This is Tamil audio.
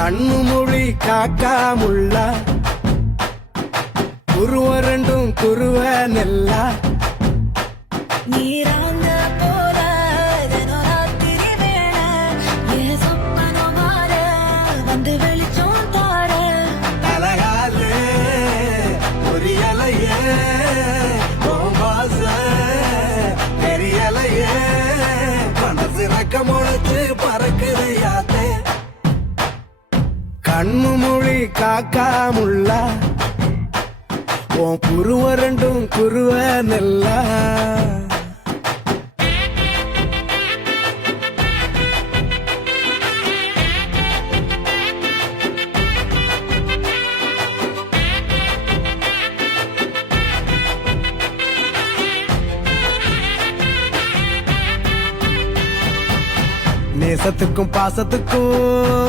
கண்ணு மொழி காக்காமுள்ள குருவ ரெண்டும் குருவ நெல்லா நீராங்க போல ராத்திரி வேளை என் சொப்பனோ மாற வந்து வெளிச்சம் தார அழகாலே புரியலையே பாச தெரியலையே மனசு ரக்க முளைச்சு பறக்குதையாத்தே கண்ணு மொழி காக்காமுள்ள உன் குருவ ரெண்டும் குருவ நெல்லா நேசத்துக்கும் பாசத்துக்கும்